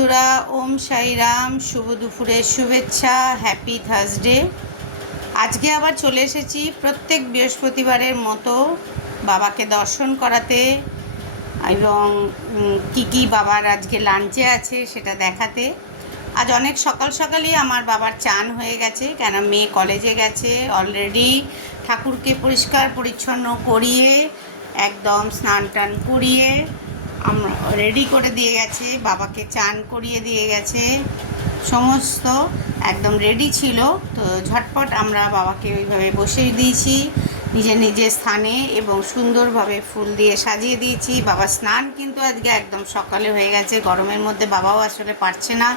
বন্ধুরা, ওম সাইরাম। শুভ দুপুরের শুভেচ্ছা, হ্যাপি থার্সডে। আজকে আবার চলে এসেছি প্রত্যেক বৃহস্পতিবারের মতো বাবাকে দর্শন করাতে এবং কি বাবার আজকে লাঞ্চে আছে সেটা দেখাতে। আজ অনেক সকাল সকালই আমার বাবার চান হয়ে গেছে, কেন মেয়ে কলেজে গেছে অলরেডি। ঠাকুরকে পরিষ্কার পরিচ্ছন্ন করিয়ে একদম স্নান টান করিয়ে আমরা রেডি করে দিয়ে গেছে, বাবাকে চান করিয়ে দিয়ে গেছে, সমস্ত একদম রেডি ছিল। তো ঝটপট আমরা বাবাকে ওইভাবে বসিয়ে দিয়েছি নিজের নিজের স্থানে এবং সুন্দরভাবে ফুল দিয়ে সাজিয়ে দিয়েছি। বাবার স্নান কিন্তু আজকে একদম সকালে হয়ে গেছে, গরমের মধ্যে বাবাও আসলে পারছে না,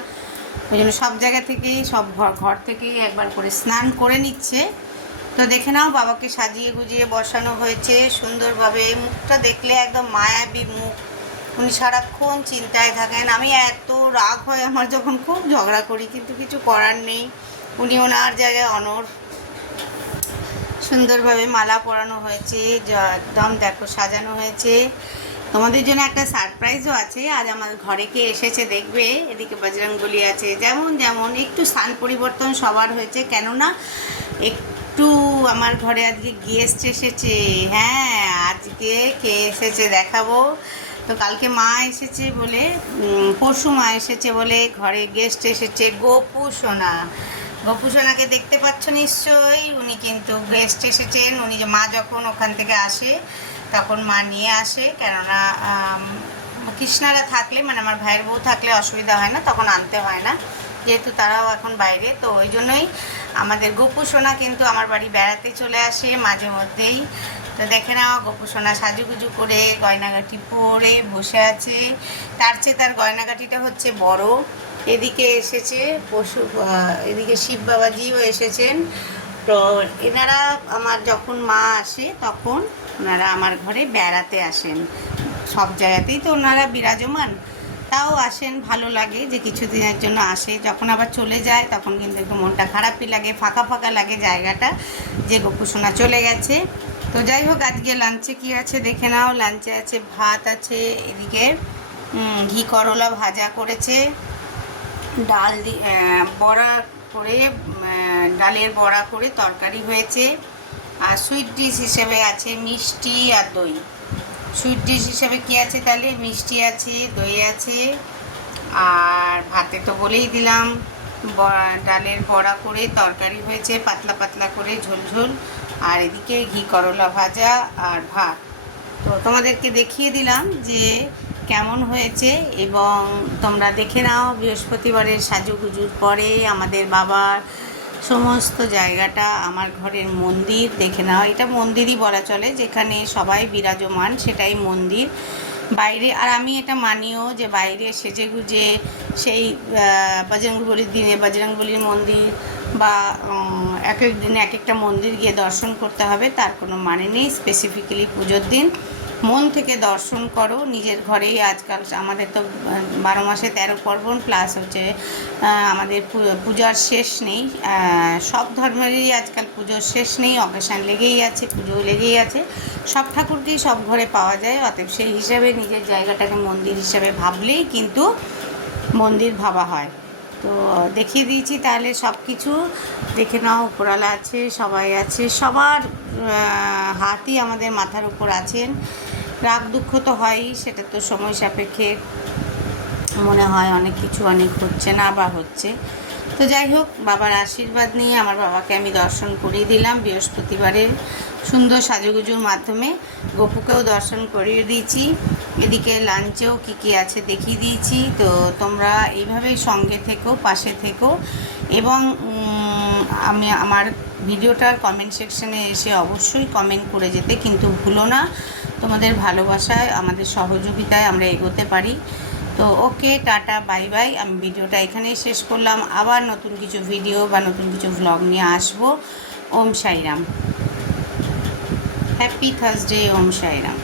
ওই জন্য সব জায়গা থেকেই সব ঘর থেকেই একবার করে স্নান করে নিচ্ছে। তো দেখে নাও, বাবাকে সাজিয়ে গুজিয়ে বসানো হয়েছে সুন্দরভাবে। মুখটা দেখলে একদম মায়াবী মুখ, উনি সারাক্ষণ চিন্তায় থাকেন। আমি এত রাগ হয় আমার যখন খুব ঝগড়া করি, কিন্তু কিছু করার নেই, উনি ওনার জায়গায় অনড়। সুন্দরভাবে মালা পরানো হয়েছে, একদম দেখো সাজানো হয়েছে। তোমাদের জন্য একটা সারপ্রাইজও আছে, আজ আমার ঘরে কে এসেছে দেখবে। এদিকে বজরংবলী আছে, যেমন যেমন একটু স্থান পরিবর্তন সবার হয়েছে, কেননা একটু আমার ঘরে আজকে গেস্ট এসেছে। হ্যাঁ, আজকে কে এসেছে দেখাবো। তো কালকে মা এসেছে বলে, পরশু মা এসেছে বলে ঘরে গেস্ট এসেছে। গোপু সোনা, গোপু সোনাকে দেখতে পাচ্ছ নিশ্চয়ই, উনি কিন্তু গেস্ট এসেছেন। উনি যে মা যখন ওখান থেকে আসে তখন মা নিয়ে আসে, কেননা কৃষ্ণারা থাকলে মানে আমার ভাইয়ের বউ থাকলে অসুবিধা হয় না, তখন আনতে হয় না, যেহেতু তারাও এখন বাইরে। তো ওই জন্যই আমাদের গোপু সোনা কিন্তু আমার বাড়ি বেড়াতে চলে আসে মাঝে মধ্যেই। তো দেখে নাও, গোপু সোনা সাজুগুজু করে গয়নাগাটি পরে বসে আছে। তার চেয়ে তার গয়নাগাটিটা হচ্ছে বড়। এদিকে এসেছে এদিকে শিব বাবাজিও এসেছেন। তো এনারা আমার যখন মা আসে তখন ওনারা আমার ঘরে বেড়াতে আসেন। সব জায়গাতেই তো ওনারা বিরাজমান, তাও আসেন, ভালো লাগে যে কিছুদিনের জন্য আসে। যখন আবার চলে যায় তখন কিন্তু একটু মনটা খারাপই লাগে, ফাঁকা ফাঁকা লাগে জায়গাটা, যে গোপু সোনা চলে গেছে। তো যাই হোক, আজকে লাঞ্চে কি আছে দেখে নাও। লাঞ্চে আছে ভাত আছে, এদিকে ঘি করলা ভাজা করেছে, ডাল বড়া করে, ডালের বড়া করে তরকারি হয়েছে। আর সুইট ডিশ হিসেবে আছে মিষ্টি আর দই। সুইট ডিশ হিসেবে কী আছে তাহলে? মিষ্টি আছে, দই আছে, আর ভাতে তো বলেই দিলাম, ডালের বড়া করে তরকারি হয়েছে, পাতলা পাতলা করে ঝোল ঝোল, আর এদিকে ঘি করলা ভাজা আর ভাত। তো তোমাদেরকে দেখিয়ে দিলাম যে কেমন হয়েছে, এবং তোমরা দেখে নাও বৃহস্পতিবারের সাজুগুজুর পরে আমাদের বাবার সমস্ত জায়গাটা। আমার ঘরের মন্দির দেখে নাও, এটা মন্দিরই বলা চলে, যেখানে সবাই বিরাজমান সেটাই মন্দির। বাইরে, আর আমি এটা মানিও যে বাইরে সেজেগুজে সেই বজরংবলীর দিনে বজরংবলীর মন্দির বা এক এক দিনে এক একটা মন্দির গিয়ে দর্শন করতে হবে তার কোনো মানে নেই। স্পেসিফিক্যালি পুজোর দিন মন থেকে দর্শন করো নিজের ঘরেই। আজকাল আমাদের তো 12 মাসে 13 পার্বণ, প্লাস হচ্ছে আমাদের পূজার শেষ নেই। সব ধর্মেরই আজকাল পুজোর শেষ নেই, অকেশান লেগেই আছে, পুজো লেগেই আছে, সব ঠাকুরকেই সব ঘরে পাওয়া যায়। অতএব সেই হিসাবে নিজের জায়গাটাকে মন্দির হিসাবে ভাবলেই কিন্তু মন্দির ভাবা হয়। তো দেখিয়ে দিয়েছি তাহলে সব কিছু দেখে নাও। উপরওয়ালা আছে, সবাই আছে, সবার হাতই আমাদের মাথার উপর আছেন। রাগ দুঃখ তো হয়ই, সেটা তো সময় সাপেক্ষে মনে হয় অনেক কিছু অনেক হচ্ছে না বা হচ্ছে। তো যাই হোক, বাবার আশীর্বাদ নিয়ে আমার বাবাকে আমি দর্শন করিয়ে দিলাম বৃহস্পতিবারের সুন্দর সাজুগুজুর মাধ্যমে। গপুকেও দর্শন করিয়ে দিয়েছি, এদিকে লাঞ্চেও কী আছে দেখিয়ে দিয়েছি। তো তোমরা এইভাবেই সঙ্গে থেকো, পাশে থেকো, এবং আমি আমার ভিডিওটার কমেন্ট সেকশানে এসে অবশ্যই কমেন্ট করে যেতে কিন্তু ভুলো না। তোমাদের ভালোবাসায়, আমাদের সহযোগিতায় আমরা এগোতে পারি। তো ওকে, টাটা, বাই বাই। আমি ভিডিওটা এখানেই শেষ করলাম, আবার নতুন কিছু ভিডিও বা নতুন কিছু ভ্লগ নিয়ে আসবো। ওম সাইরাম, হ্যাপি থার্সডে, ওম সাইরাম।